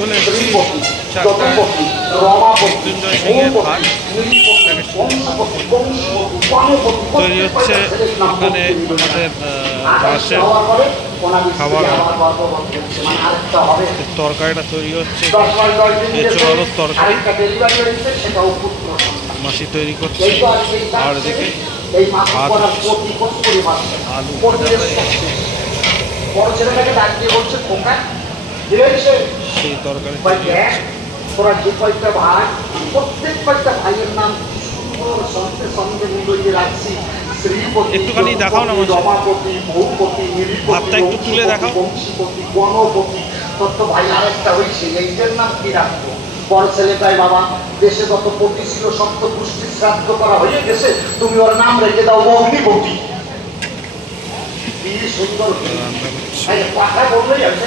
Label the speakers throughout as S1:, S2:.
S1: চলে এসেছি মৃত্যুঞ্জয় সিংয়ের হাট তৈরি হচ্ছে ওখানে আমাদের বাসের খাবার তরকারিটা তৈরি হচ্ছে। আলুর তরকারি মাসি তৈরি করছে। আর ভাত আলু। ভাজা
S2: বড় ছেলেটাকে ডাক দিয়ে বলছে খোকা দিয়েছে
S1: সেই তরকারি
S2: ভাই
S1: তৈরি
S2: দেখ
S1: হচ্ছে
S2: তোরা যে কয়েকটা ভাই প্রত্যেক কয়েকটা ভাইয়ের নাম সঙ্গে সঙ্গে মিলিয়ে রাখছি
S1: একটুখানি দেখাও না মাসি।
S2: রমাপতি ভূপতি
S1: একটু তুলে দেখাও।
S2: বংশীপতি গণপতি ভাই আরেকটা হয়েছে এইটার নাম কি রাখব বড় ছেলেটাই বাবা দেশে যত পতি ছিল সব তো পুষ্টি শ্রাদ্ধ করা হয়ে গেছে তুমি ওর নাম রেখে দাও অগ্নিপতি কি সুন্দর কথা বললেই আছে।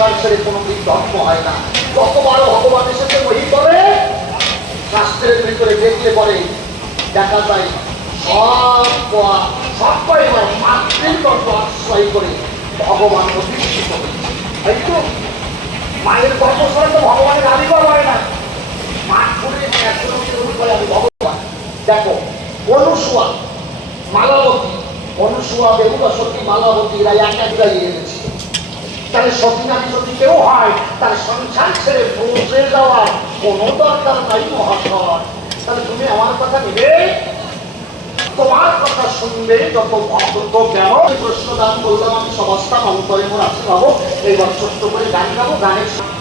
S2: সংসার ছেড়ে কোনোদিন ধর্ম হয় না। কতবারও ভগবান এসেছে ওই করে শাস্ত্রের ভিতরে দেখলে পরে দেখা যায়, সব সব গর্ব আশ্রয় করে ভগবান হয়েছে। তাই তো? মায়ের ছাড়া তো ভগবানের আবির্ভাব হয় না। মা করে করে আমি ভগবান। দেখো, অনুসুয়া, মালাবতী, অনুসুয়া বেহুলা সতী, মালাবতী, এরা এক এক জায়গায় এনেছে তাহলে সতী নারী যদি কেউ হয় তার সংসার ছেড়ে পৌঁছে যাওয়া কোনো দরকার নাই মহাশয়। তাহলে তুমি আমার কথা নেবে তোমার কথা শুনলে যত ভক্ত কেন প্রশ্ন দান করলাম, আমি সমস্ত অন্তরে মোর আছে পাবো এইবার ছোট্ট করে গান গাবো, গানের প্রদীপ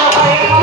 S2: Oh my God.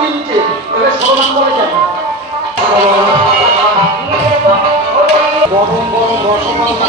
S2: তিনটে এবার ষোলো বলে কেন গরম গরম রসগোল্লা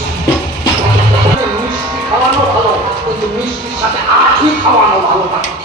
S2: খাওয়ানো ভালো না